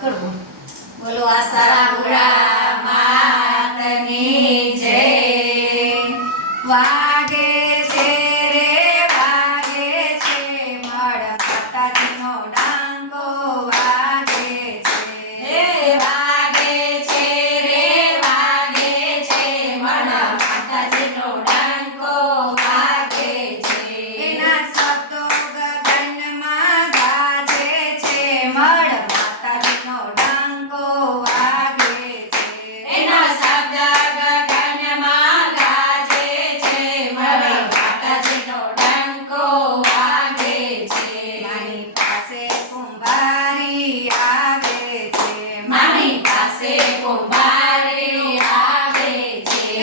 કરવું? બોલો આ સારા આશા માતની જય. વાહ.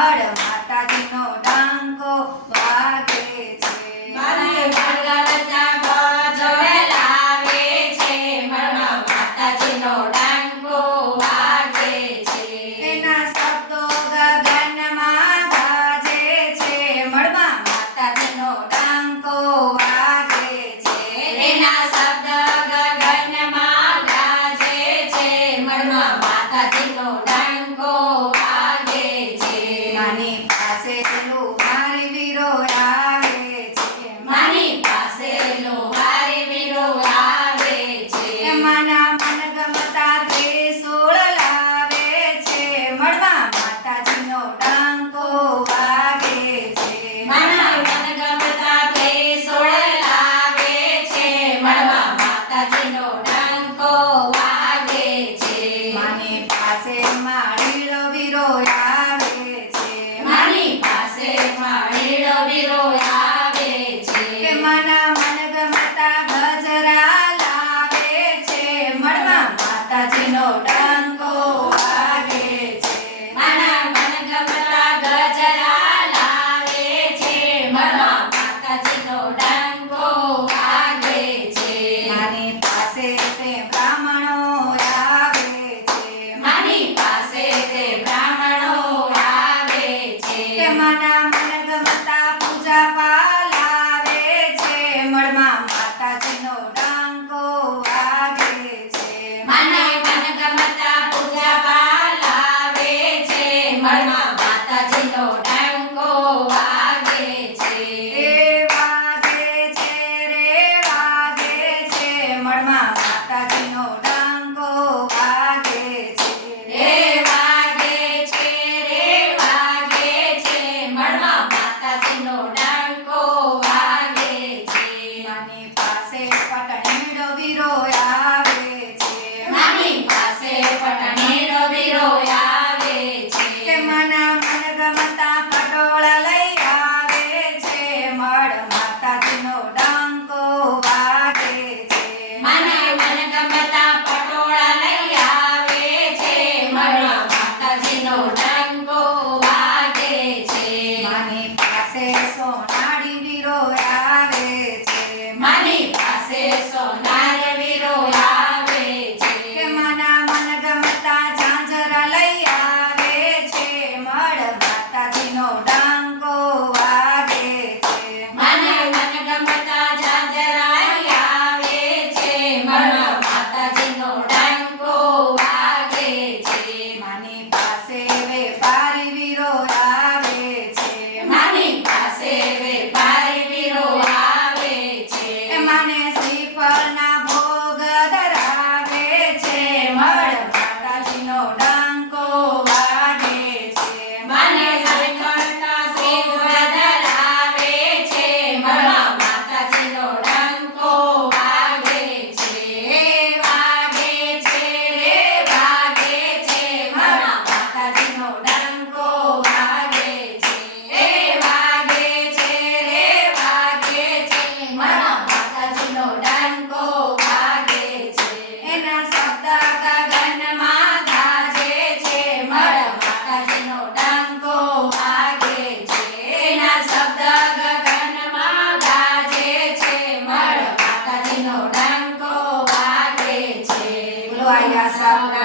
para అని పసేలు Ramana sa